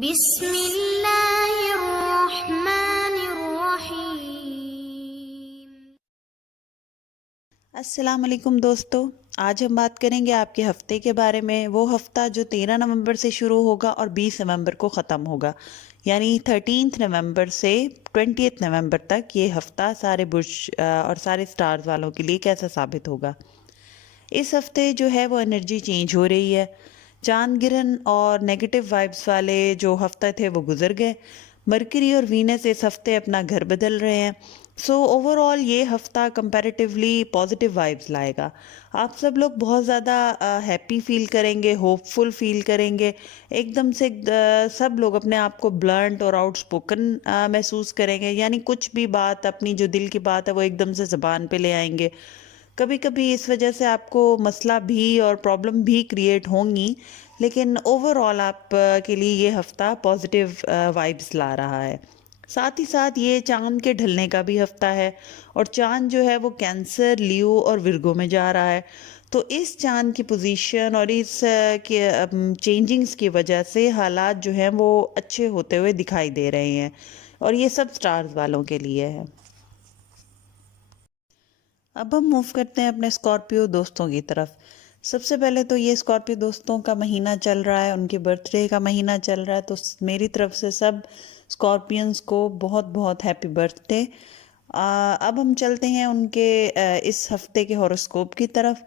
بسم اللہ الرحمن الرحیم۔ السلام علیکم دوستو، آج ہم بات کریں گے آپ کے ہفتے کے بارے میں۔ وہ ہفتہ جو 13 نومبر سے شروع ہوگا اور 20 نومبر کو ختم ہوگا، یعنی 13 نومبر سے 20 نومبر تک یہ ہفتہ سارے برج اور سارے سٹارز والوں کے لیے کیسا ثابت ہوگا۔ اس ہفتے جو ہے وہ انرجی چینج ہو رہی ہے۔ چاند گرہن اور نیگیٹو وائبس والے جو ہفتہ تھے وہ گزر گئے۔ مرکری اور وینس اس ہفتے اپنا گھر بدل رہے ہیں۔ سو اوور آل یہ ہفتہ کمپیریٹیولی پازیٹیو وائبس لائے گا۔ آپ سب لوگ بہت زیادہ ہیپی فیل کریں گے، ہوپ فل فیل کریں گے، ایک دم سے سب لوگ اپنے آپ کو بلنٹ اور آؤٹ سپوکن محسوس کریں گے، یعنی کچھ بھی بات اپنی جو دل کی بات ہے وہ ایک دم سے زبان پہ لے آئیں گے۔ کبھی کبھی اس وجہ سے آپ کو مسئلہ بھی اور پرابلم بھی کریٹ ہوں گی، لیکن اوور آل آپ کے لیے یہ ہفتہ پازیٹیو وائبس لا رہا ہے۔ ساتھ ہی ساتھ یہ چاند کے ڈھلنے کا بھی ہفتہ ہے، اور چاند جو ہے وہ کینسر، لیو اور ورگو میں جا رہا ہے۔ تو اس چاند کی پوزیشن اور اس چینجنگز کی وجہ سے حالات جو ہیں وہ اچھے ہوتے ہوئے دکھائی دے رہے ہیں، اور یہ سب سٹارز والوں کے لیے ہے۔ اب ہم موو کرتے ہیں اپنے اسکارپیو دوستوں کی طرف۔ سب سے پہلے تو یہ اسکارپیو دوستوں کا مہینہ چل رہا ہے، ان کے برتھ ڈے کا مہینہ چل رہا ہے، تو میری طرف سے سب اسکارپینز کو بہت بہت ہیپی برتھ ڈے۔ اب ہم چلتے ہیں ان کے اس ہفتے کے ہوروسکوپ کی طرف۔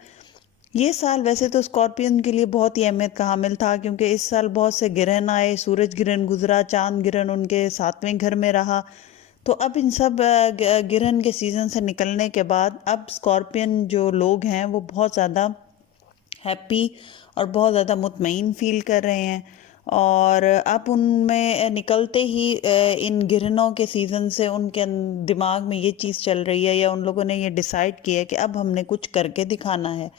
یہ سال ویسے تو اسکارپین کے لیے بہت ہی اہمیت کا حامل تھا، کیونکہ اس سال بہت سے گرہن آئے، سورج گرہن گزرا، چاند گرہن ان کے 7ویں گھر میں رہا۔ تو اب ان سب گرہن کے سیزن سے نکلنے کے بعد اب اسکارپین جو لوگ ہیں وہ بہت زیادہ ہیپی اور بہت زیادہ مطمئن فیل کر رہے ہیں، اور اب ان میں نکلتے ہی ان گرہنوں کے سیزن سے ان کے دماغ میں یہ چیز چل رہی ہے، یا ان لوگوں نے یہ ڈیسائیڈ کیا ہے کہ اب ہم نے کچھ کر کے دکھانا ہے،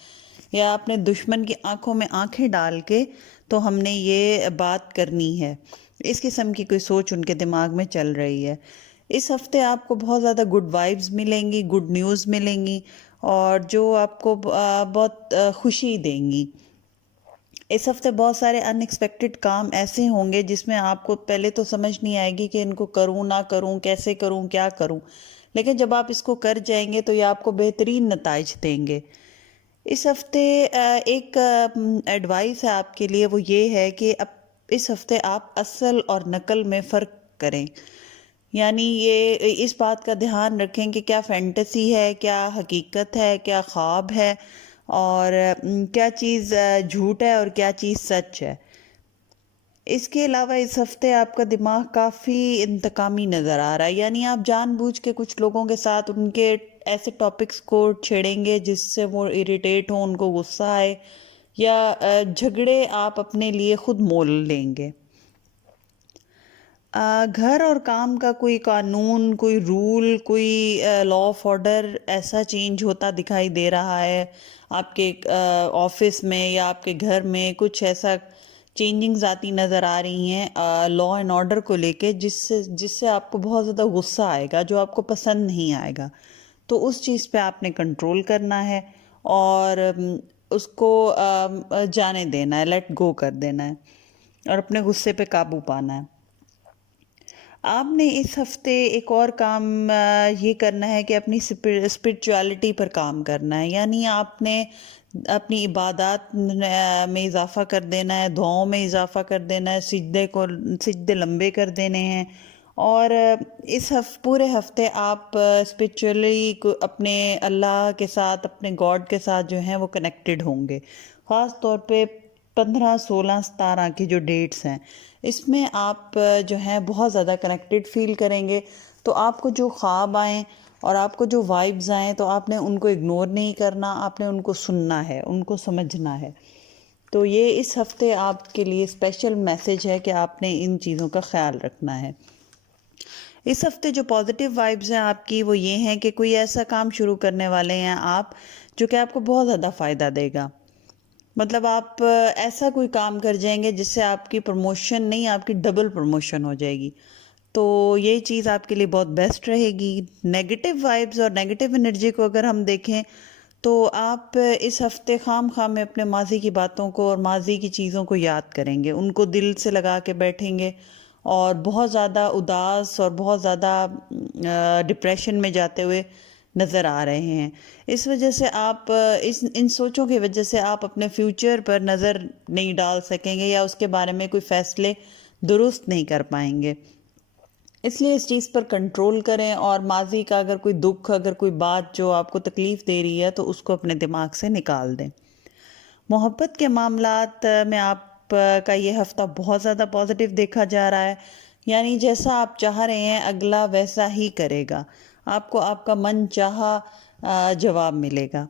یا اپنے دشمن کی آنکھوں میں آنکھیں ڈال کے تو ہم نے یہ بات کرنی ہے۔ اس قسم کی کوئی سوچ ان کے دماغ میں چل رہی ہے۔ اس ہفتے آپ کو بہت زیادہ گڈ وائبز ملیں گی، گڈ نیوز ملیں گی، اور جو آپ کو بہت خوشی دیں گی۔ اس ہفتے بہت سارے ان ایکسپیکٹڈ کام ایسے ہوں گے جس میں آپ کو پہلے تو سمجھ نہیں آئے گی کہ ان کو کروں نہ کروں، کیسے کروں، کیا کروں، لیکن جب آپ اس کو کر جائیں گے تو یہ آپ کو بہترین نتائج دیں گے۔ اس ہفتے ایک ایڈوائس ہے آپ کے لیے، وہ یہ ہے کہ اب اس ہفتے آپ اصل اور نقل میں فرق کریں، یعنی یہ اس بات کا دھیان رکھیں کہ کیا فینٹیسی ہے، کیا حقیقت ہے، کیا خواب ہے، اور کیا چیز جھوٹ ہے اور کیا چیز سچ ہے۔ اس کے علاوہ اس ہفتے آپ کا دماغ کافی انتقامی نظر آ رہا ہے، یعنی آپ جان بوجھ کے کچھ لوگوں کے ساتھ ان کے ایسے ٹاپکس کو چھیڑیں گے جس سے وہ اریٹیٹ ہوں، ان کو غصہ آئے، یا جھگڑے آپ اپنے لیے خود مول لیں گے۔ گھر اور کام کا کوئی قانون، کوئی رول، کوئی لا آف آرڈر ایسا چینج ہوتا دکھائی دے رہا ہے آپ کے آفس میں یا آپ کے گھر میں، کچھ ایسا چینجنگز آتی نظر آ رہی ہیں لا اینڈ آرڈر کو لے کے، جس سے آپ کو بہت زیادہ غصہ آئے گا، جو آپ کو پسند نہیں آئے گا۔ تو اس چیز پہ آپ نے کنٹرول کرنا ہے، اور اس کو جانے دینا ہے، لیٹ گو کر دینا ہے، اور اپنے غصے پہ قابو پانا ہے۔ آپ نے اس ہفتے ایک اور کام یہ کرنا ہے کہ اپنی اسپرچویلٹی پر کام کرنا ہے، یعنی آپ نے اپنی عبادات میں اضافہ کر دینا ہے، دعاؤں میں اضافہ کر دینا ہے، سجدے لمبے کر دینے ہیں، اور اس پورے ہفتے آپ اسپرچولی اپنے اللہ کے ساتھ، اپنے گاڈ کے ساتھ جو ہیں وہ کنیکٹڈ ہوں گے۔ خاص طور پہ 15، 16، 17 کی جو ڈیٹس ہیں، اس میں آپ جو ہیں بہت زیادہ کنیکٹڈ فیل کریں گے۔ تو آپ کو جو خواب آئیں اور آپ کو جو وائبز آئیں تو آپ نے ان کو اگنور نہیں کرنا، آپ نے ان کو سننا ہے، ان کو سمجھنا ہے۔ تو یہ اس ہفتے آپ کے لیے اسپیشل میسج ہے کہ آپ نے ان چیزوں کا خیال رکھنا ہے۔ اس ہفتے جو پازیٹیو وائبز ہیں آپ کی وہ یہ ہیں کہ کوئی ایسا کام شروع کرنے والے ہیں آپ جو کہ آپ کو بہت زیادہ فائدہ دے گا۔ مطلب آپ ایسا کوئی کام کر جائیں گے جس سے آپ کی پروموشن نہیں، آپ کی ڈبل پروموشن ہو جائے گی۔ تو یہ چیز آپ کے لیے بہت بیسٹ رہے گی۔ نیگیٹو وائبز اور نیگیٹو انرجی کو اگر ہم دیکھیں تو آپ اس ہفتے خام خواہ میں اپنے ماضی کی باتوں کو اور ماضی کی چیزوں کو یاد کریں گے، ان کو دل سے لگا کے بیٹھیں گے اور بہت زیادہ اداس اور بہت زیادہ ڈپریشن میں جاتے ہوئے نظر آ رہے ہیں۔ اس وجہ سے آپ ان سوچوں کی وجہ سے آپ اپنے فیوچر پر نظر نہیں ڈال سکیں گے یا اس کے بارے میں کوئی فیصلے درست نہیں کر پائیں گے۔ اس لیے اس چیز پر کنٹرول کریں اور ماضی کا اگر کوئی دکھ، اگر کوئی بات جو آپ کو تکلیف دے رہی ہے تو اس کو اپنے دماغ سے نکال دیں۔ محبت کے معاملات میں آپ کا یہ ہفتہ بہت زیادہ پازیٹیو دیکھا جا رہا ہے، یعنی جیسا آپ چاہ رہے ہیں اگلا ویسا ہی کرے گا، آپ کو آپ کا من چاہا جواب ملے گا۔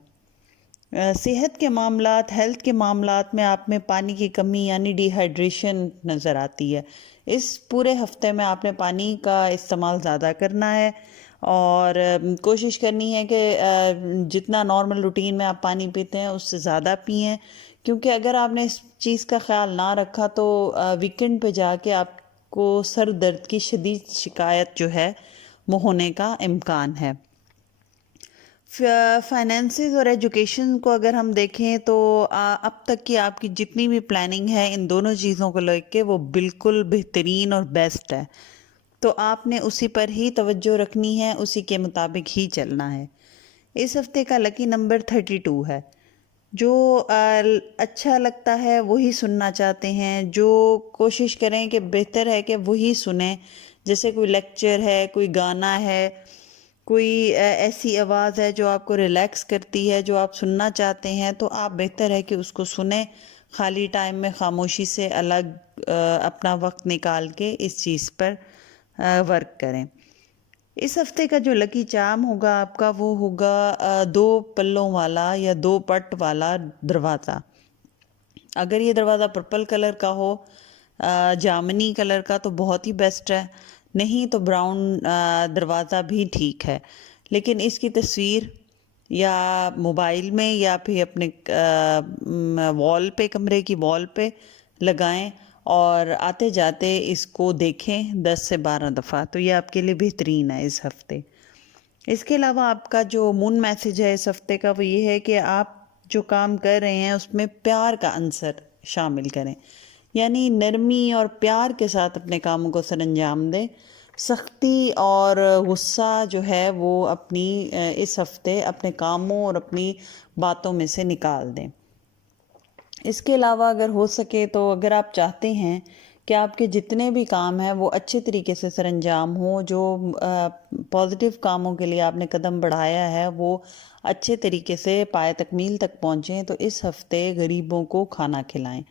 صحت کے معاملات، ہیلتھ کے معاملات میں آپ میں پانی کی کمی یعنی ڈی ہائیڈریشن نظر آتی ہے۔ اس پورے ہفتے میں آپ نے پانی کا استعمال زیادہ کرنا ہے اور کوشش کرنی ہے کہ جتنا نارمل روٹین میں آپ پانی پیتے ہیں اس سے زیادہ پئیں، کیونکہ اگر آپ نے اس چیز کا خیال نہ رکھا تو ویکنڈ پہ جا کے آپ کو سر درد کی شدید شکایت جو ہے وہ ہونے کا امکان ہے۔ فائنینسز اور ایجوکیشن کو اگر ہم دیکھیں تو اب تک کی آپ کی جتنی بھی پلاننگ ہے ان دونوں چیزوں کو لے کے وہ بالکل بہترین اور بیسٹ ہے، تو آپ نے اسی پر ہی توجہ رکھنی ہے، اسی کے مطابق ہی چلنا ہے۔ اس ہفتے کا لکی نمبر 32 ہے۔ جو اچھا لگتا ہے وہی سننا چاہتے ہیں، جو کوشش کریں کہ بہتر ہے کہ وہی سنیں، جیسے کوئی لیکچر ہے، کوئی گانا ہے، کوئی ایسی آواز ہے جو آپ کو ریلیکس کرتی ہے، جو آپ سننا چاہتے ہیں، تو آپ بہتر ہے کہ اس کو سنیں۔ خالی ٹائم میں خاموشی سے الگ اپنا وقت نکال کے اس چیز پر ورک کریں۔ اس ہفتے کا جو لکی چارم ہوگا آپ کا وہ ہوگا 2 پلوں والا یا 2 پٹ والا دروازہ۔ اگر یہ دروازہ پرپل کلر کا ہو، جامنی کلر کا، تو بہت ہی بیسٹ ہے، نہیں تو براؤن دروازہ بھی ٹھیک ہے، لیکن اس کی تصویر یا موبائل میں یا پھر اپنے وال پہ، کمرے کی وال پہ لگائیں اور آتے جاتے اس کو دیکھیں 10 سے 12 دفعہ، تو یہ آپ کے لیے بہترین ہے اس ہفتے۔ اس کے علاوہ آپ کا جو مون میسج ہے اس ہفتے کا وہ یہ ہے کہ آپ جو کام کر رہے ہیں اس میں پیار کا عنصر شامل کریں، یعنی نرمی اور پیار کے ساتھ اپنے کاموں کو سر انجام دیں۔ سختی اور غصہ جو ہے وہ اپنی اس ہفتے اپنے کاموں اور اپنی باتوں میں سے نکال دیں۔ اس کے علاوہ اگر ہو سکے تو اگر آپ چاہتے ہیں کہ آپ کے جتنے بھی کام ہیں وہ اچھے طریقے سے سر انجام ہوں، جو پازیٹیو کاموں کے لیے آپ نے قدم بڑھایا ہے وہ اچھے طریقے سے پائے تکمیل تک پہنچیں، تو اس ہفتے غریبوں کو کھانا کھلائیں،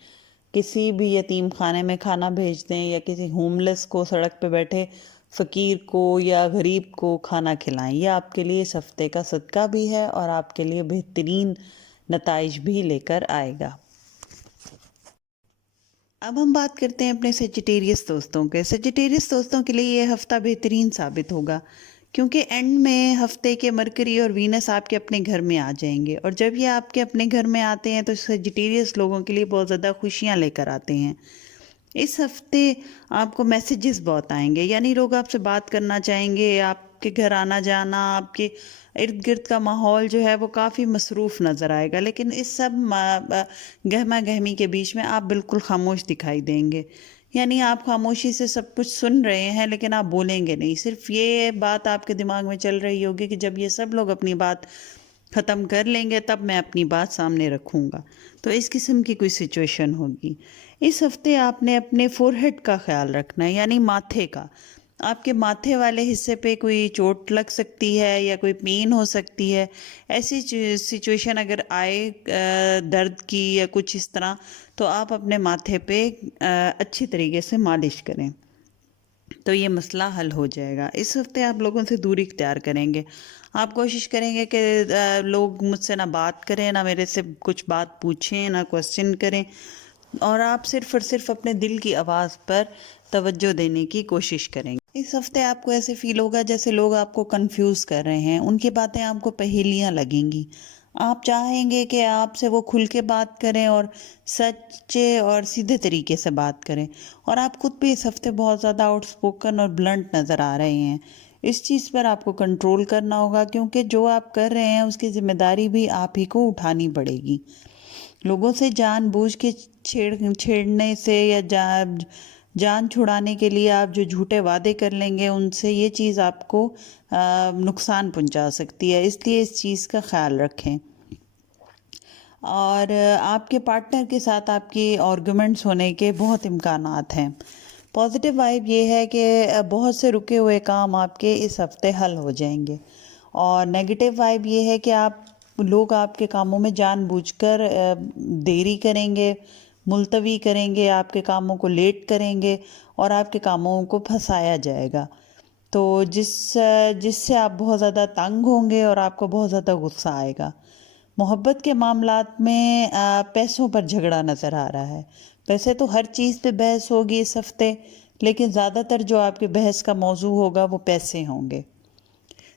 کسی بھی یتیم خانے میں کھانا بھیج دیں یا کسی ہوملیس کو، سڑک پہ بیٹھے فقیر کو یا غریب کو کھانا کھلائیں۔ یہ آپ کے لیے اس ہفتے کا صدقہ بھی ہے اور آپ کے لیے بہترین نتائج بھی لے کر آئے گا۔ اب ہم بات کرتے ہیں اپنے سیجیٹیریس دوستوں کے۔ سیجیٹیریس دوستوں کے لیے یہ ہفتہ بہترین ثابت ہوگا، کیونکہ اینڈ میں ہفتے کے مرکری اور وینس آپ کے اپنے گھر میں آ جائیں گے، اور جب یہ آپ کے اپنے گھر میں آتے ہیں تو سیجیٹیریس لوگوں کے لیے بہت زیادہ خوشیاں لے کر آتے ہیں۔ اس ہفتے آپ کو میسیجز بہت آئیں گے، یعنی لوگ آپ سے بات کرنا چاہیں گے، آپ کے گھر آنا جانا، آپ کے ارد گرد کا ماحول جو ہے وہ کافی مصروف نظر آئے گا، لیکن اس سب گہما گہمی کے بیچ میں آپ بالکل خاموش دکھائی دیں گے، یعنی آپ خاموشی سے سب کچھ سن رہے ہیں لیکن آپ بولیں گے نہیں، صرف یہ بات آپ کے دماغ میں چل رہی ہوگی کہ جب یہ سب لوگ اپنی بات ختم کر لیں گے تب میں اپنی بات سامنے رکھوں گا، تو اس قسم کی کوئی سچویشن ہوگی۔ اس ہفتے آپ نے اپنے فور ہیڈ کا خیال رکھنا ہے، یعنی ماتھے کا۔ آپ کے ماتھے والے حصے پہ کوئی چوٹ لگ سکتی ہے یا کوئی پین ہو سکتی ہے، ایسی سچویشن اگر آئے درد کی یا کچھ اس طرح، تو آپ اپنے ماتھے پہ اچھی طریقے سے مالش کریں تو یہ مسئلہ حل ہو جائے گا۔ اس ہفتے آپ لوگوں سے دوری اختیار کریں گے، آپ کوشش کریں گے کہ لوگ مجھ سے نہ بات کریں، نہ میرے سے کچھ بات پوچھیں، نہ کوسچن کریں، اور آپ صرف اور صرف اپنے دل کی آواز پر توجہ دینے کی کوشش کریں گے۔ اس ہفتے آپ کو ایسے فیل ہوگا جیسے لوگ آپ کو کنفیوز کر رہے ہیں، ان کی باتیں آپ کو پہیلیاں لگیں گی، آپ چاہیں گے کہ آپ سے وہ کھل کے بات کریں اور سچے اور سیدھے طریقے سے بات کریں، اور آپ خود بھی اس ہفتے بہت زیادہ آؤٹ سپوکن اور بلنٹ نظر آ رہے ہیں۔ اس چیز پر آپ کو کنٹرول کرنا ہوگا، کیونکہ جو آپ کر رہے ہیں اس کی ذمہ داری بھی آپ ہی کو اٹھانی پڑے گی۔ لوگوں سے جان بوجھ کے چھیڑنے سے یا جان چھڑانے کے لیے آپ جو جھوٹے وعدے کر لیں گے، ان سے یہ چیز آپ کو نقصان پہنچا سکتی ہے، اس لیے اس چیز کا خیال رکھیں۔ اور آپ کے پارٹنر کے ساتھ آپ کی آرگومنٹس ہونے کے بہت امکانات ہیں۔ پازیٹیو وائب یہ ہے کہ بہت سے رکے ہوئے کام آپ کے اس ہفتے حل ہو جائیں گے، اور نیگیٹو وائب یہ ہے کہ لوگ آپ کے کاموں میں جان بوجھ کر دیری کریں گے، ملتوی کریں گے، آپ کے کاموں کو لیٹ کریں گے اور آپ کے کاموں کو پھنسایا جائے گا، تو جس سے آپ بہت زیادہ تنگ ہوں گے اور آپ کو بہت زیادہ غصہ آئے گا۔ محبت کے معاملات میں پیسوں پر جھگڑا نظر آ رہا ہے۔ ویسے تو ہر چیز پہ بحث ہوگی اس ہفتے، لیکن زیادہ تر جو آپ کے بحث کا موضوع ہوگا وہ پیسے ہوں گے۔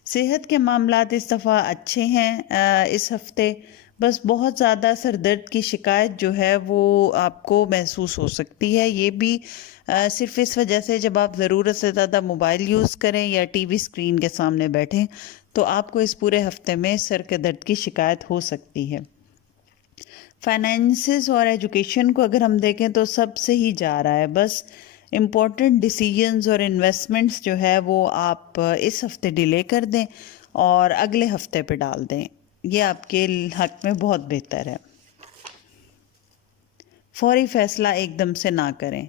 صحت کے معاملات اس دفعہ اچھے ہیں اس ہفتے، بس بہت زیادہ سر درد کی شکایت جو ہے وہ آپ کو محسوس ہو سکتی ہے، یہ بھی صرف اس وجہ سے جب آپ ضرورت سے زیادہ موبائل یوز کریں یا ٹی وی اسکرین کے سامنے بیٹھیں تو آپ کو اس پورے ہفتے میں سر کے درد کی شکایت ہو سکتی ہے۔ فائنینسز اور ایجوکیشن کو اگر ہم دیکھیں تو سب سے ہی جا رہا ہے، بس امپورٹنٹ ڈیسیجنز اور انویسٹمنٹس جو ہے وہ آپ اس ہفتے ڈیلے کر دیں اور اگلے ہفتے پہ ڈال دیں، یہ آپ کے حق میں بہت بہتر ہے۔ فوری فیصلہ ایک دم سے نہ کریں۔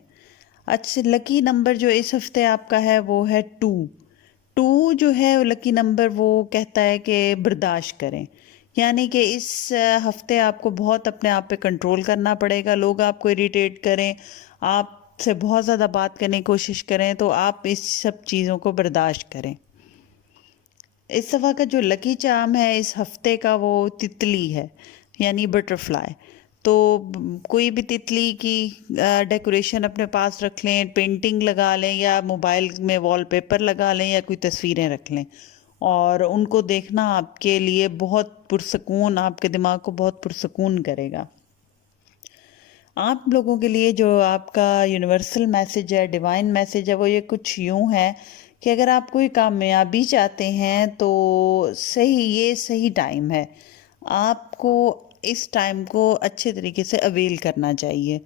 اچھا، لکی نمبر جو اس ہفتے آپ کا ہے وہ ہے 2 جو ہے لکی نمبر، وہ کہتا ہے کہ برداشت کریں، یعنی کہ اس ہفتے آپ کو بہت اپنے آپ پہ کنٹرول کرنا پڑے گا۔ لوگ آپ کو اریٹیٹ کریں، آپ سے بہت زیادہ بات کرنے کی کوشش کریں، تو آپ اس سب چیزوں کو برداشت کریں۔ اس دفعہ کا جو لکی چارم ہے اس ہفتے کا وہ تتلی ہے، یعنی بٹر فلائی۔ تو کوئی بھی تتلی کی ڈیکوریشن اپنے پاس رکھ لیں، پینٹنگ لگا لیں یا موبائل میں وال پیپر لگا لیں یا کوئی تصویریں رکھ لیں، اور ان کو دیکھنا آپ کے لیے بہت پرسکون، آپ کے دماغ کو بہت پرسکون کرے گا۔ آپ لوگوں کے لیے جو آپ کا یونیورسل میسج ہے، ڈیوائن میسج ہے، وہ یہ کچھ یوں ہے کہ اگر آپ کوئی کامیابی چاہتے ہیں تو یہ صحیح ٹائم ہے، آپ کو اس ٹائم کو اچھے طریقے سے اویل کرنا چاہیے۔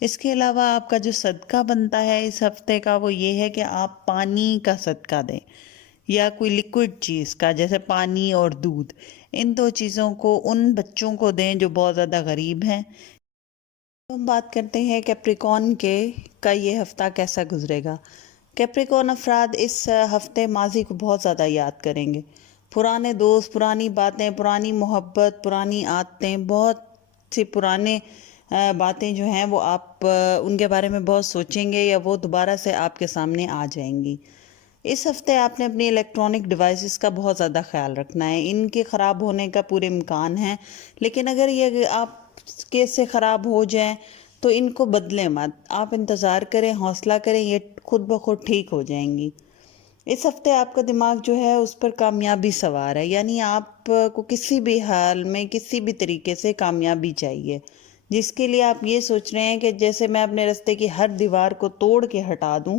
اس کے علاوہ آپ کا جو صدقہ بنتا ہے اس ہفتے کا وہ یہ ہے کہ آپ پانی کا صدقہ دیں یا کوئی لیکوڈ چیز کا، جیسے پانی اور دودھ، ان 2 چیزوں کو ان بچوں کو دیں جو بہت زیادہ غریب ہیں۔ ہم بات کرتے ہیں کیپریکون کا یہ ہفتہ کیسا گزرے گا۔ کیپریکون افراد اس ہفتے ماضی کو بہت زیادہ یاد کریں گے، پرانے دوست، پرانی باتیں، پرانی محبت، پرانی عادتیں، بہت سی پرانے باتیں جو ہیں وہ آپ ان کے بارے میں بہت سوچیں گے یا وہ دوبارہ سے آپ کے سامنے آ جائیں گی۔ اس ہفتے آپ نے اپنی الیکٹرانک ڈیوائسز کا بہت زیادہ خیال رکھنا ہے، ان کے خراب ہونے کا پورے امکان ہے، لیکن اگر یہ آپ کے سے خراب ہو جائیں تو ان کو بدلیں مت، آپ انتظار کریں، حوصلہ کریں، یہ خود بخود ٹھیک ہو جائیں گی۔ اس ہفتے آپ کا دماغ جو ہے اس پر کامیابی سوار ہے، یعنی آپ کو کسی بھی حال میں کسی بھی طریقے سے کامیابی چاہیے، جس کے لیے آپ یہ سوچ رہے ہیں کہ جیسے میں اپنے راستے کی ہر دیوار کو توڑ کے ہٹا دوں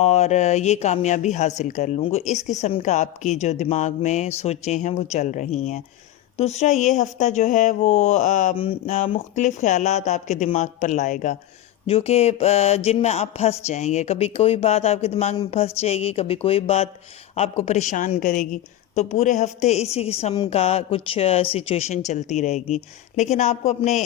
اور یہ کامیابی حاصل کر لوں گا، اس قسم کا آپ کی جو دماغ میں سوچیں ہیں وہ چل رہی ہیں۔ دوسرا، یہ ہفتہ جو ہے وہ مختلف خیالات آپ کے دماغ پر لائے گا جو کہ جن میں آپ پھنس جائیں گے، کبھی کوئی بات آپ کے دماغ میں پھنس جائے گی، کبھی کوئی بات آپ کو پریشان کرے گی، تو پورے ہفتے اسی قسم کا کچھ سچویشن چلتی رہے گی۔ لیکن آپ کو اپنے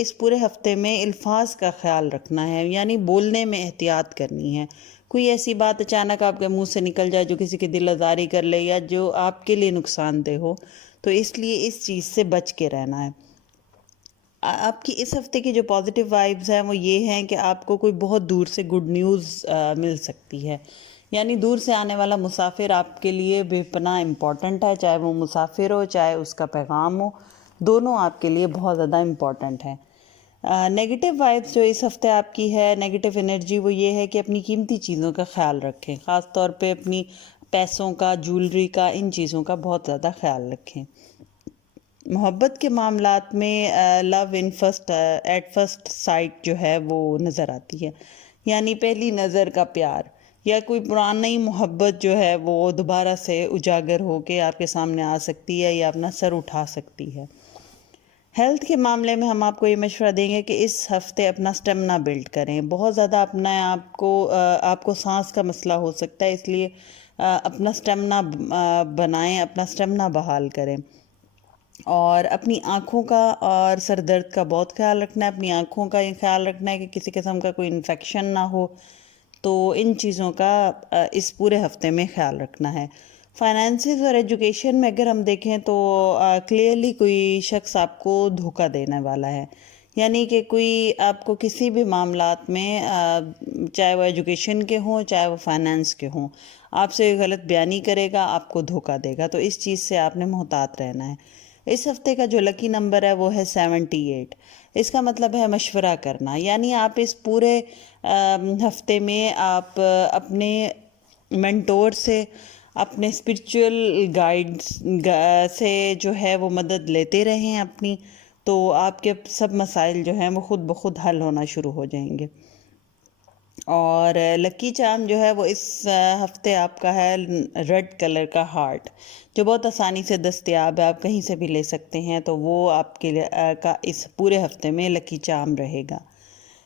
اس پورے ہفتے میں الفاظ کا خیال رکھنا ہے، یعنی بولنے میں احتیاط کرنی ہے۔ کوئی ایسی بات اچانک آپ کے منہ سے نکل جائے جو کسی کی دل آزاری کر لے یا جو آپ کے لیے نقصان دہ ہو، تو اس لیے اس چیز سے بچ کے رہنا ہے۔ آپ کی اس ہفتے کی جو پازیٹیو وائبز ہیں وہ یہ ہیں کہ آپ کو کوئی بہت دور سے گڈ نیوز مل سکتی ہے، یعنی دور سے آنے والا مسافر آپ کے لیے بے پناہ امپورٹنٹ ہے، چاہے وہ مسافر ہو چاہے اس کا پیغام ہو، دونوں آپ کے لیے بہت زیادہ امپورٹنٹ ہیں۔ نیگیٹو وائبز جو اس ہفتے آپ کی ہے، نیگیٹو انرجی، وہ یہ ہے کہ اپنی قیمتی چیزوں کا خیال رکھیں، خاص طور پہ اپنی پیسوں کا، جولری کا، ان چیزوں کا بہت زیادہ خیال رکھیں۔ محبت کے معاملات میں لو ایٹ فرسٹ سائٹ جو ہے وہ نظر آتی ہے، یعنی پہلی نظر کا پیار، یا کوئی پرانی محبت جو ہے وہ دوبارہ سے اجاگر ہو کے آپ کے سامنے آ سکتی ہے یا اپنا سر اٹھا سکتی ہے۔ ہیلتھ کے معاملے میں ہم آپ کو یہ مشورہ دیں گے کہ اس ہفتے اپنا اسٹیمنا بلڈ کریں، بہت زیادہ اپنا آپ کو سانس کا مسئلہ ہو سکتا ہے، اس لیے اپنا اسٹیمنا بنائیں، اپنا اسٹیمنا بحال کریں، اور اپنی آنکھوں کا اور سر درد کا بہت خیال رکھنا ہے۔ اپنی آنکھوں کا یہ خیال رکھنا ہے کہ کسی قسم کا کوئی انفیکشن نہ ہو، تو ان چیزوں کا اس پورے ہفتے میں خیال رکھنا ہے۔ فائنانسز اور ایجوکیشن میں اگر ہم دیکھیں تو کلیئرلی کوئی شخص آپ کو دھوکہ دینے والا ہے، یعنی کہ کوئی آپ کو کسی بھی معاملات میں چاہے وہ ایجوکیشن کے ہوں چاہے وہ فائنانس کے ہوں، آپ سے غلط بیانی کرے گا، آپ کو دھوکہ دے گا، تو اس چیز سے آپ نے محتاط رہنا ہے۔ اس ہفتے کا جو لکی نمبر ہے وہ ہے 78۔ اس کا مطلب ہے مشورہ کرنا، یعنی آپ اس پورے ہفتے میں آپ اپنے مینٹور سے، اپنے اسپرچول گائیڈ سے جو ہے وہ مدد لیتے رہیں اپنی، تو آپ کے سب مسائل جو ہیں وہ خود بخود حل ہونا شروع ہو جائیں گے۔ اور لکی چارم جو ہے وہ اس ہفتے آپ کا ہے ریڈ کلر کا ہارٹ، جو بہت آسانی سے دستیاب ہے، آپ کہیں سے بھی لے سکتے ہیں، تو وہ آپ کے کا اس پورے ہفتے میں لکی چارم رہے گا۔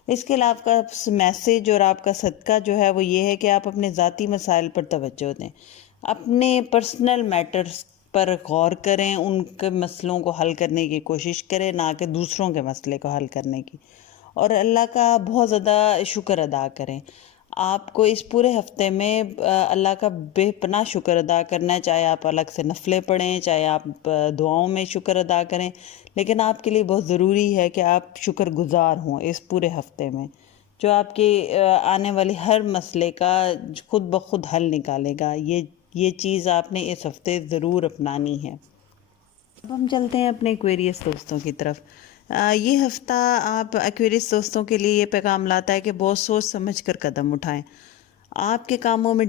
اس کے علاوہ آپ کا میسیج اور آپ کا صدقہ جو ہے وہ یہ ہے کہ آپ اپنے ذاتی مسائل پر توجہ دیں، اپنے پرسنل میٹرز پر غور کریں، ان کے مسئلوں کو حل کرنے کی کوشش کریں، نہ کہ دوسروں کے مسئلے کو حل کرنے کی، اور اللہ کا بہت زیادہ شکر ادا کریں۔ آپ کو اس پورے ہفتے میں اللہ کا بے پناہ شکر ادا کرنا ہے، چاہے آپ الگ سے نفلیں پڑھیں، چاہے آپ دعاؤں میں شکر ادا کریں، لیکن آپ کے لیے بہت ضروری ہے کہ آپ شکر گزار ہوں اس پورے ہفتے میں، جو آپ کے آنے والے ہر مسئلے کا خود بخود حل نکالے گا۔ یہ چیز آپ نے اس ہفتے ضرور اپنانی ہے۔ اب ہم چلتے ہیں اپنے ایکویریس دوستوں کی طرف۔ یہ ہفتہ آپ ایکویریس دوستوں کے لیے یہ پیغام لاتا ہے کہ بہت سوچ سمجھ کر قدم اٹھائیں۔ آپ کے کاموں میں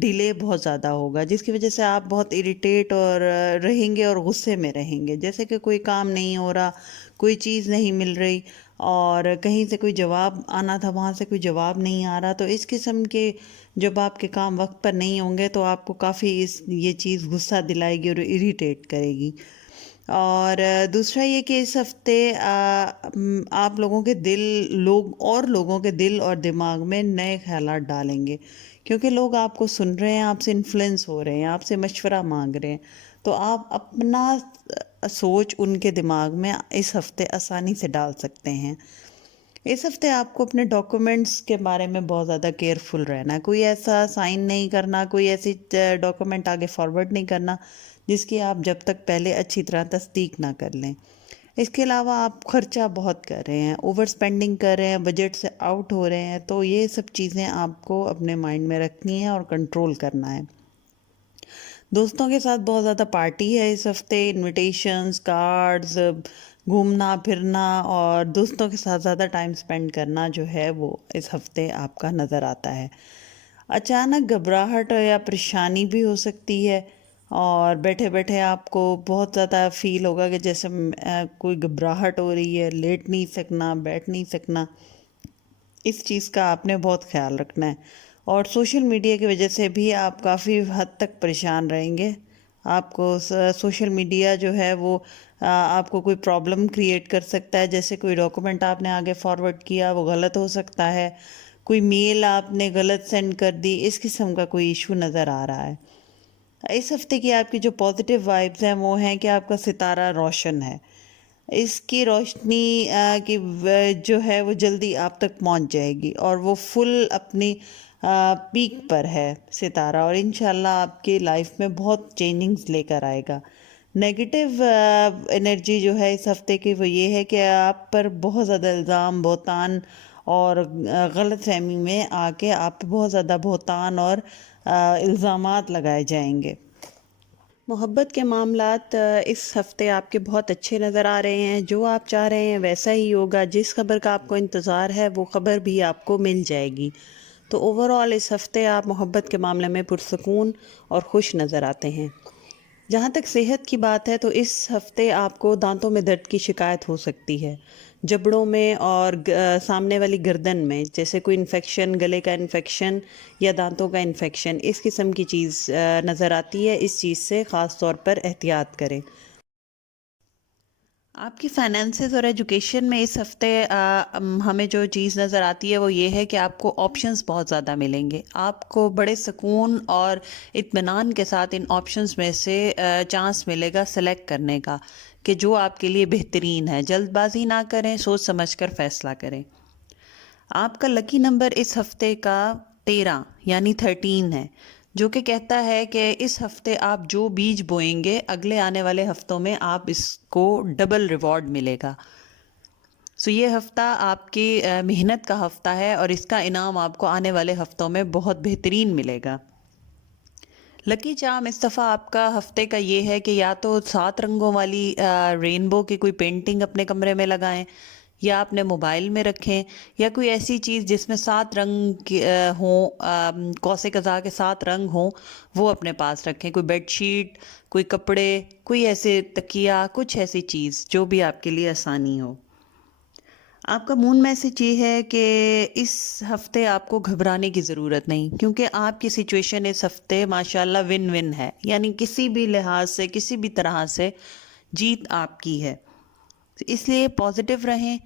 ڈیلے بہت زیادہ ہوگا، جس کی وجہ سے آپ بہت اریٹیٹ اور رہیں گے اور غصے میں رہیں گے، جیسے کہ کوئی کام نہیں ہو رہا، کوئی چیز نہیں مل رہی، اور کہیں سے کوئی جواب آنا تھا وہاں سے کوئی جواب نہیں آ رہا، تو اس قسم کے جب آپ کے کام وقت پر نہیں ہوں گے تو آپ کو کافی یہ چیز غصہ دلائے گی اور اریٹیٹ کرے گی۔ اور دوسرا یہ کہ اس ہفتے آپ لوگوں کے لوگوں کے دل اور دماغ میں نئے خیالات ڈالیں گے، کیونکہ لوگ آپ کو سن رہے ہیں، آپ سے انفلوئنس ہو رہے ہیں، آپ سے مشورہ مانگ رہے ہیں، تو آپ اپنا سوچ ان کے دماغ میں اس ہفتے آسانی سے ڈال سکتے ہیں۔ اس ہفتے آپ کو اپنے ڈاکومنٹس کے بارے میں بہت زیادہ کیئرفل رہنا ہے، کوئی ایسا سائن نہیں کرنا، کوئی ایسی ڈاکومنٹ آگے فارورڈ نہیں کرنا جس کی آپ جب تک پہلے اچھی طرح تصدیق نہ کر لیں۔ اس کے علاوہ آپ خرچہ بہت کر رہے ہیں، اوور سپینڈنگ کر رہے ہیں، بجٹ سے آؤٹ ہو رہے ہیں، تو یہ سب چیزیں آپ کو اپنے مائنڈ میں رکھنی ہیں اور کنٹرول کرنا ہے۔ دوستوں کے ساتھ بہت زیادہ پارٹی ہے اس ہفتے، انویٹیشنز، کارڈز، گھومنا پھرنا اور دوستوں کے ساتھ زیادہ ٹائم سپینڈ کرنا جو ہے وہ اس ہفتے آپ کا نظر آتا ہے۔ اچانک گھبراہٹ یا پریشانی بھی ہو سکتی ہے، اور بیٹھے بیٹھے آپ کو بہت زیادہ فیل ہوگا کہ جیسے کوئی گھبراہٹ ہو رہی ہے، لیٹ نہیں سکنا، بیٹھ نہیں سکنا، اس چیز کا آپ نے بہت خیال رکھنا ہے۔ اور سوشل میڈیا کی وجہ سے بھی آپ کافی حد تک پریشان رہیں گے، آپ کو سوشل میڈیا جو ہے وہ آپ کو کوئی پرابلم کریٹ کر سکتا ہے، جیسے کوئی ڈاکومنٹ آپ نے آگے فارورڈ کیا وہ غلط ہو سکتا ہے، کوئی میل آپ نے غلط سینڈ کر دی، اس قسم کا کوئی ایشو نظر آ رہا ہے۔ اس ہفتے کی آپ کی جو پازیٹیو وائبز ہیں وہ ہیں کہ آپ کا ستارہ روشن ہے، اس کی روشنی کی جو ہے وہ جلدی آپ تک پہنچ جائے گی، اور وہ فل اپنی پیک پر ہے ستارہ، اور انشاءاللہ آپ کی لائف میں بہت چینجنگز لے کر آئے گا۔ نیگیٹو انرجی جو ہے اس ہفتے کی وہ یہ ہے کہ آپ پر بہت زیادہ الزام، بہتان اور غلط فہمی میں آ کے آپ پہ بہت زیادہ بہتان اور الزامات لگائے جائیں گے۔ محبت کے معاملات اس ہفتے آپ کے بہت اچھے نظر آ رہے ہیں، جو آپ چاہ رہے ہیں ویسا ہی ہوگا، جس خبر کا آپ کو انتظار ہے وہ خبر بھی آپ کو مل جائے گی، تو اوور آل اس ہفتے آپ محبت کے معاملے میں پرسکون اور خوش نظر آتے ہیں۔ جہاں تک صحت کی بات ہے تو اس ہفتے آپ کو دانتوں میں درد کی شکایت ہو سکتی ہے، جبڑوں میں اور سامنے والی گردن میں، جیسے کوئی انفیکشن، گلے کا انفیکشن یا دانتوں کا انفیکشن، اس قسم کی چیز نظر آتی ہے۔ اس چیز سے خاص طور پر احتیاط کریں۔ آپ کی فائنینسز اور ایجوکیشن میں اس ہفتے ہمیں جو چیز نظر آتی ہے وہ یہ ہے کہ آپ کو آپشنز بہت زیادہ ملیں گے۔ آپ کو بڑے سکون اور اطمینان کے ساتھ ان آپشنز میں سے چانس ملے گا سلیکٹ کرنے کا کہ جو آپ کے لیے بہترین ہے۔ جلد بازی نہ کریں، سوچ سمجھ کر فیصلہ کریں۔ آپ کا لکی نمبر اس ہفتے کا 13 یعنی 13 ہے، جو کہ کہتا ہے کہ اس ہفتے آپ جو بیج بوئیں گے اگلے آنے والے ہفتوں میں آپ اس کو ڈبل ریوارڈ ملے گا۔ یہ ہفتہ آپ کی محنت کا ہفتہ ہے اور اس کا انعام آپ کو آنے والے ہفتوں میں بہت بہترین ملے گا۔ لکی چارم اس دفعہ آپ کا ہفتے کا یہ ہے کہ یا تو 7 رنگوں والی رینبو کی کوئی پینٹنگ اپنے کمرے میں لگائیں، یا اپنے موبائل میں رکھیں، یا کوئی ایسی چیز جس میں 7 رنگ ہوں، قوس قزح کے 7 رنگ ہوں، وہ اپنے پاس رکھیں۔ کوئی بیڈ شیٹ، کوئی کپڑے، کوئی ایسے تکیہ، کچھ ایسی چیز جو بھی آپ کے لیے آسانی ہو۔ آپ کا مون میسج یہ ہے کہ اس ہفتے آپ کو گھبرانے کی ضرورت نہیں، کیونکہ آپ کی سچویشن اس ہفتے ماشاءاللہ ون ون ہے، یعنی کسی بھی لحاظ سے، کسی بھی طرح سے جیت آپ کی ہے۔ اس لیے پازیٹیو رہیں،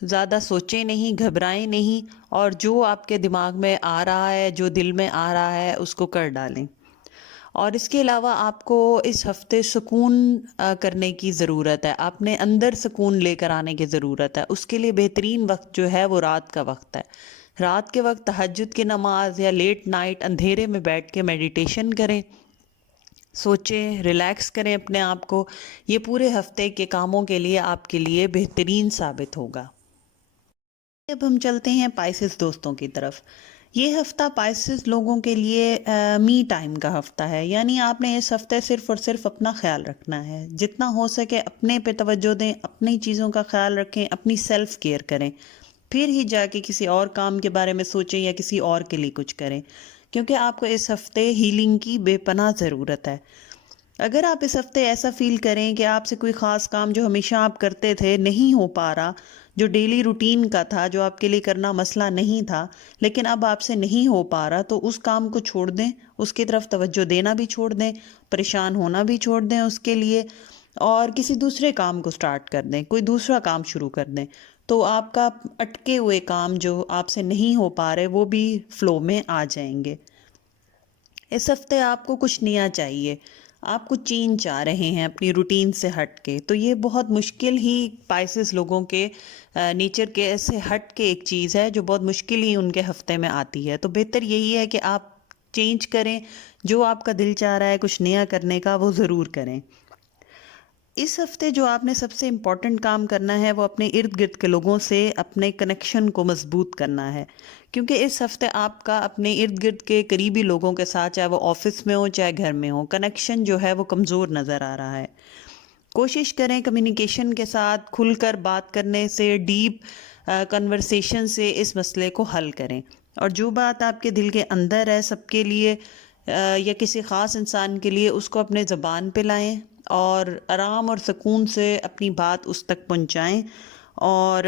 زیادہ سوچیں نہیں، گھبرائیں نہیں، اور جو آپ کے دماغ میں آ رہا ہے، جو دل میں آ رہا ہے، اس کو کر ڈالیں۔ اور اس کے علاوہ آپ کو اس ہفتے سکون کرنے کی ضرورت ہے، آپ نے اندر سکون لے کر آنے کی ضرورت ہے۔ اس کے لیے بہترین وقت جو ہے وہ رات کا وقت ہے۔ رات کے وقت تہجد کی نماز یا لیٹ نائٹ اندھیرے میں بیٹھ کے میڈیٹیشن کریں، سوچیں، ریلیکس کریں اپنے آپ کو۔ یہ پورے ہفتے کے کاموں کے لیے آپ کے لیے بہترین ثابت ہوگا۔ اب ہم چلتے ہیں پائسس دوستوں کی طرف۔ یہ ہفتہ پائسس لوگوں کے لیے می ٹائم کا ہفتہ ہے، یعنی آپ نے اس ہفتے صرف اور صرف اپنا خیال رکھنا ہے۔ جتنا ہو سکے اپنے پہ توجہ دیں، اپنی چیزوں کا خیال رکھیں، اپنی سیلف کیئر کریں، پھر ہی جا کے کسی اور کام کے بارے میں سوچیں یا کسی اور کے لیے کچھ کریں، کیونکہ آپ کو اس ہفتے ہیلنگ کی بے پناہ ضرورت ہے۔ اگر آپ اس ہفتے ایسا فیل کریں کہ آپ سے کوئی خاص کام جو ہمیشہ آپ کرتے تھے نہیں ہو پا رہا، جو ڈیلی روٹین کا تھا، جو آپ کے لیے کرنا مسئلہ نہیں تھا، لیکن اب آپ سے نہیں ہو پا رہا، تو اس کام کو چھوڑ دیں، اس کی طرف توجہ دینا بھی چھوڑ دیں، پریشان ہونا بھی چھوڑ دیں اس کے لیے، اور کسی دوسرے کام کو سٹارٹ کر دیں، کوئی دوسرا کام شروع کر دیں، تو آپ کا اٹکے ہوئے کام جو آپ سے نہیں ہو پا رہے وہ بھی فلو میں آ جائیں گے۔ اس ہفتے آپ کو کچھ نیا چاہیے، آپ کچھ چینج چاہ رہے ہیں اپنی روٹین سے ہٹ کے، تو یہ بہت مشکل ہی پائسس لوگوں کے نیچر کے سے ہٹ کے ایک چیز ہے جو بہت مشکل ہی ان کے ہفتے میں آتی ہے۔ تو بہتر یہی ہے کہ آپ چینج کریں، جو آپ کا دل چاہ رہا ہے کچھ نیا کرنے کا وہ ضرور کریں۔ اس ہفتے جو آپ نے سب سے امپورٹنٹ کام کرنا ہے وہ اپنے ارد گرد کے لوگوں سے اپنے کنیکشن کو مضبوط کرنا ہے، کیونکہ اس ہفتے آپ کا اپنے ارد گرد کے قریبی لوگوں کے ساتھ، چاہے وہ آفس میں ہو چاہے گھر میں ہو، کنیکشن جو ہے وہ کمزور نظر آ رہا ہے۔ کوشش کریں کمیونیکیشن کے ساتھ کھل کر بات کرنے سے، ڈیپ کنورسیشن سے اس مسئلے کو حل کریں، اور جو بات آپ کے دل کے اندر ہے سب کے لیے یا کسی خاص انسان کے لیے، اس کو اپنے زبان پہ لائیں اور آرام اور سکون سے اپنی بات اس تک پہنچائیں، اور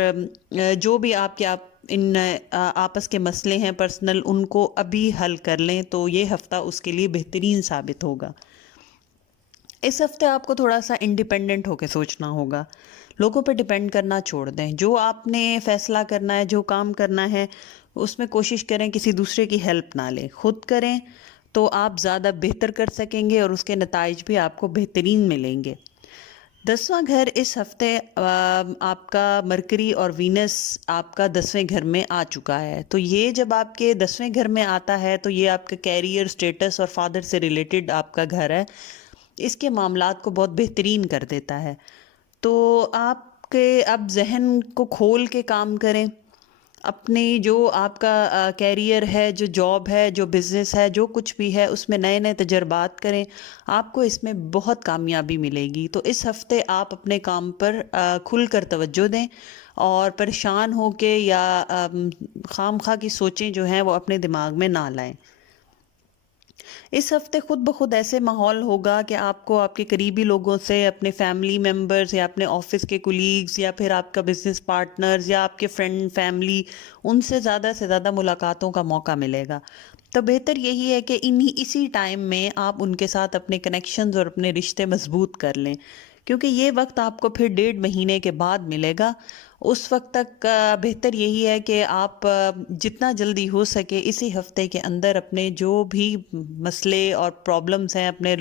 جو بھی آپ کے ان آپس کے مسئلے ہیں پرسنل، ان کو ابھی حل کر لیں، تو یہ ہفتہ اس کے لیے بہترین ثابت ہوگا۔ اس ہفتے آپ کو تھوڑا سا انڈیپینڈنٹ ہو کے سوچنا ہوگا، لوگوں پہ ڈیپینڈ کرنا چھوڑ دیں۔ جو آپ نے فیصلہ کرنا ہے، جو کام کرنا ہے، اس میں کوشش کریں کسی دوسرے کی ہیلپ نہ لیں، خود کریں، تو آپ زیادہ بہتر کر سکیں گے اور اس کے نتائج بھی آپ کو بہترین ملیں گے۔ 10واں گھر اس ہفتے آپ کا مرکری اور وینس آپ کا 10ویں گھر میں آ چکا ہے، تو یہ جب آپ کے 10ویں گھر میں آتا ہے تو یہ آپ کا کیریئر، سٹیٹس اور فادر سے ریلیٹڈ آپ کا گھر ہے، اس کے معاملات کو بہت بہترین کر دیتا ہے۔ تو آپ کے اب ذہن کو کھول کے کام کریں، اپنی جو آپ کا کیریئر ہے، جو جاب ہے، جو بزنس ہے، جو کچھ بھی ہے، اس میں نئے نئے تجربات کریں، آپ کو اس میں بہت کامیابی ملے گی۔ تو اس ہفتے آپ اپنے کام پر کھل کر توجہ دیں، اور پریشان ہو کے یا خام خواہ کی سوچیں جو ہیں وہ اپنے دماغ میں نہ لائیں۔ اس ہفتے خود بخود ایسے ماحول ہوگا کہ آپ کو آپ کے قریبی لوگوں سے، اپنے فیملی ممبرز یا اپنے آفس کے کولیگز یا پھر آپ کا بزنس پارٹنرز یا آپ کے فرینڈ فیملی، ان سے زیادہ ملاقاتوں کا موقع ملے گا. تو بہتر یہی ہے کہ اسی ٹائم میں آپ ان کے ساتھ اپنے کنیکشنز اور اپنے رشتے مضبوط کر لیں، کیونکہ یہ وقت آپ کو پھر 1.5 مہینے کے بعد ملے گا. اس وقت تک بہتر یہی ہے کہ آپ جتنا جلدی ہو سکے اسی ہفتے کے اندر اپنے جو بھی مسئلے اور پرابلمز ہیں اپنے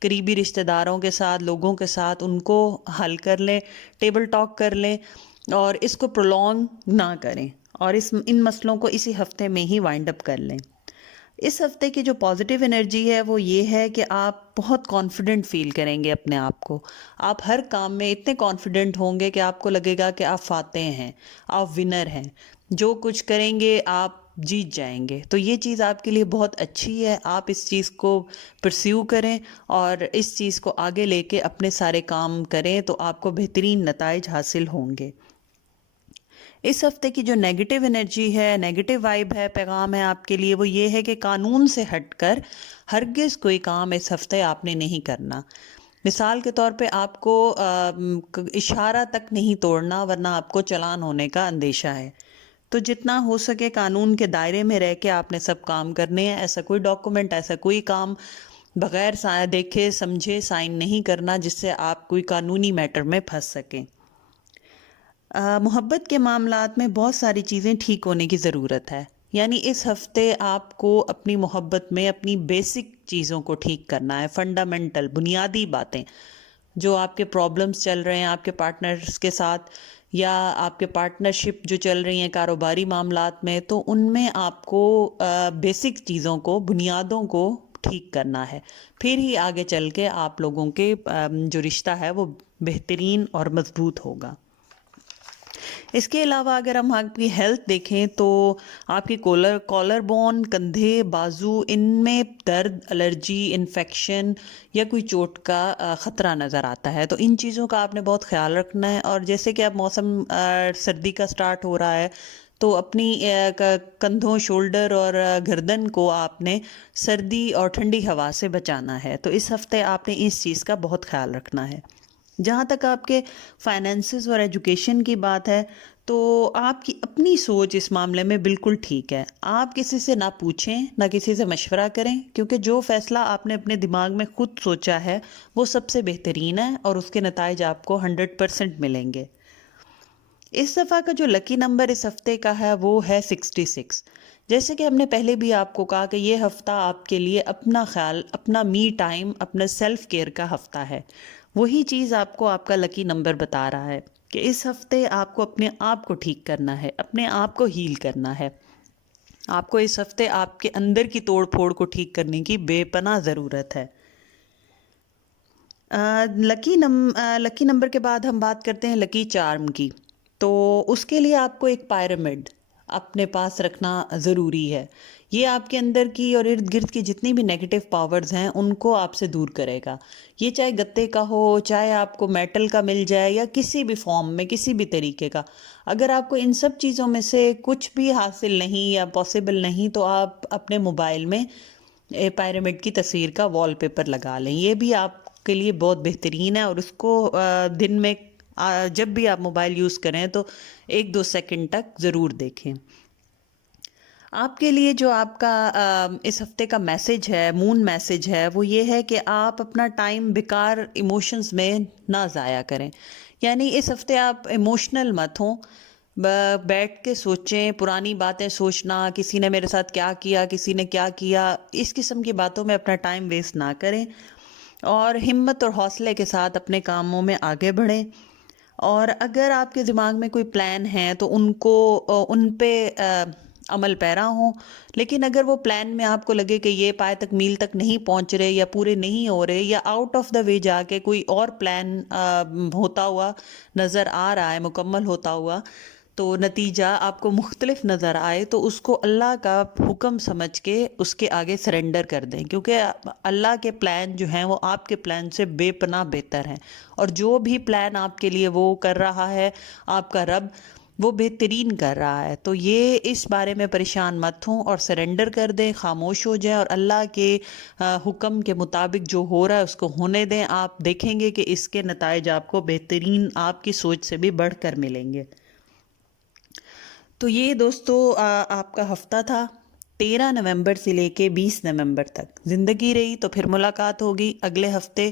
قریبی رشتہ داروں کے ساتھ، لوگوں کے ساتھ، ان کو حل کر لیں، ٹیبل ٹاک کر لیں اور اس کو پرولونگ نہ کریں، اور ان مسئلوں کو اسی ہفتے میں ہی وائنڈ اپ کر لیں. اس ہفتے کی جو پازیٹیو انرجی ہے وہ یہ ہے کہ آپ بہت کانفیڈنٹ فیل کریں گے اپنے آپ کو. آپ ہر کام میں اتنے کانفیڈنٹ ہوں گے کہ آپ کو لگے گا کہ آپ فاتح ہیں، آپ ونر ہیں، جو کچھ کریں گے آپ جیت جائیں گے. تو یہ چیز آپ کے لیے بہت اچھی ہے. آپ اس چیز کو پرسیو کریں اور اس چیز کو آگے لے کے اپنے سارے کام کریں تو آپ کو بہترین نتائج حاصل ہوں گے. اس ہفتے کی جو نیگیٹو انرجی ہے، نیگیٹو وائب ہے، پیغام ہے آپ کے لیے، وہ یہ ہے کہ قانون سے ہٹ کر ہرگز کوئی کام اس ہفتے آپ نے نہیں کرنا. مثال کے طور پہ آپ کو اشارہ تک نہیں توڑنا، ورنہ آپ کو چلان ہونے کا اندیشہ ہے. تو جتنا ہو سکے قانون کے دائرے میں رہ کے آپ نے سب کام کرنے ہیں. ایسا کوئی ڈاکومنٹ، ایسا کوئی کام بغیر دیکھے سمجھے سائن نہیں کرنا جس سے آپ کوئی قانونی میٹر میں پھنس سکیں. محبت کے معاملات میں بہت ساری چیزیں ٹھیک ہونے کی ضرورت ہے. یعنی اس ہفتے آپ کو اپنی محبت میں اپنی بیسک چیزوں کو ٹھیک کرنا ہے، فنڈامنٹل بنیادی باتیں جو آپ کے پرابلمز چل رہے ہیں آپ کے پارٹنرز کے ساتھ، یا آپ کے پارٹنرشپ جو چل رہی ہیں کاروباری معاملات میں، تو ان میں آپ کو بیسک چیزوں کو، بنیادوں کو ٹھیک کرنا ہے. پھر ہی آگے چل کے آپ لوگوں کے جو رشتہ ہے وہ بہترین اور مضبوط ہوگا. اس کے علاوہ اگر ہم آپ کی ہیلتھ دیکھیں تو آپ کی کالر بون، کندھے، بازو، ان میں درد، الرجی، انفیکشن یا کوئی چوٹ کا خطرہ نظر آتا ہے. تو ان چیزوں کا آپ نے بہت خیال رکھنا ہے. اور جیسے کہ اب موسم سردی کا سٹارٹ ہو رہا ہے تو اپنی کندھوں، شولڈر اور گردن کو آپ نے سردی اور ٹھنڈی ہوا سے بچانا ہے. تو اس ہفتے آپ نے اس چیز کا بہت خیال رکھنا ہے. جہاں تک آپ کے فائنینسز اور ایجوکیشن کی بات ہے تو آپ کی اپنی سوچ اس معاملے میں بالکل ٹھیک ہے. آپ کسی سے نہ پوچھیں، نہ کسی سے مشورہ کریں، کیونکہ جو فیصلہ آپ نے اپنے دماغ میں خود سوچا ہے وہ سب سے بہترین ہے اور اس کے نتائج آپ کو 100% ملیں گے. اس دفعہ کا جو لکی نمبر اس ہفتے کا ہے وہ ہے 66. جیسے کہ ہم نے پہلے بھی آپ کو کہا کہ یہ ہفتہ آپ کے لیے اپنا خیال، اپنا می ٹائم، اپنا سیلف کیئر کا ہفتہ ہے. وہی چیز آپ کو آپ کا لکی نمبر بتا رہا ہے کہ اس ہفتے آپ کو اپنے آپ کو ٹھیک کرنا ہے، اپنے آپ کو ہیل کرنا ہے. آپ کو اس ہفتے آپ کے اندر کی توڑ پھوڑ کو ٹھیک کرنے کی بے پناہ ضرورت ہے. لکی نمبر کے بعد ہم بات کرتے ہیں لکی چارم کی. تو اس کے لیے آپ کو ایک پیرامڈ اپنے پاس رکھنا ضروری ہے. یہ آپ کے اندر کی اور ارد گرد کی جتنی بھی نیگیٹو پاورز ہیں ان کو آپ سے دور کرے گا. یہ چاہے گتے کا ہو، چاہے آپ کو میٹل کا مل جائے، یا کسی بھی فارم میں، کسی بھی طریقے کا. اگر آپ کو ان سب چیزوں میں سے کچھ بھی حاصل نہیں یا پاسبل نہیں تو آپ اپنے موبائل میں پیرامڈ کی تصویر کا وال پیپر لگا لیں. یہ بھی آپ کے لیے بہت بہترین ہے، اور اس کو دن میں جب بھی آپ موبائل یوز کریں تو 1-2 سیکنڈ تک ضرور دیکھیں. آپ کے لیے جو آپ کا اس ہفتے کا میسج ہے، مون میسج ہے، وہ یہ ہے کہ آپ اپنا ٹائم بیکار ایموشنز میں نہ ضائع کریں. یعنی اس ہفتے آپ ایموشنل مت ہوں. بیٹھ کے سوچیں، پرانی باتیں سوچنا، کسی نے میرے ساتھ کیا کیا، کسی نے کیا کیا، اس قسم کی باتوں میں اپنا ٹائم ویسٹ نہ کریں، اور ہمت اور حوصلے کے ساتھ اپنے کاموں میں آگے بڑھیں. اور اگر آپ کے دماغ میں کوئی پلان ہیں تو ان پہ عمل پیرا ہوں. لیکن اگر وہ پلان میں آپ کو لگے کہ یہ پائے تکمیل تک نہیں پہنچ رہے، یا پورے نہیں ہو رہے، یا آؤٹ آف دا وے جا کے کوئی اور پلان ہوتا ہوا نظر آ رہا ہے، مکمل ہوتا ہوا، تو نتیجہ آپ کو مختلف نظر آئے، تو اس کو اللہ کا حکم سمجھ کے اس کے آگے سرنڈر کر دیں. کیونکہ اللہ کے پلان جو ہیں وہ آپ کے پلان سے بے پناہ بہتر ہیں. اور جو بھی پلان آپ کے لیے وہ کر رہا ہے آپ کا رب، وہ بہترین کر رہا ہے. تو یہ اس بارے میں پریشان مت ہوں اور سرنڈر کر دیں، خاموش ہو جائیں اور اللہ کے حکم کے مطابق جو ہو رہا ہے اس کو ہونے دیں. آپ دیکھیں گے کہ اس کے نتائج آپ کو بہترین، آپ کی سوچ سے بھی بڑھ کر ملیں گے. تو یہ دوستو آپ کا ہفتہ تھا 13 نومبر سے لے کے 20 نومبر تک. زندگی رہی تو پھر ملاقات ہوگی اگلے ہفتے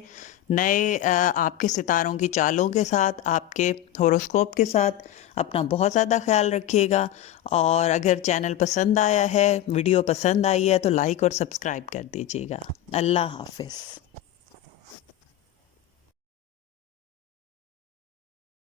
نئے آپ کے ستاروں کی چالوں کے ساتھ، آپ کے ہوروسکوپ کے ساتھ. اپنا بہت زیادہ خیال رکھیے گا، اور اگر چینل پسند آیا ہے، ویڈیو پسند آئی ہے تو لائک اور سبسکرائب کر دیجیے گا. اللہ حافظ.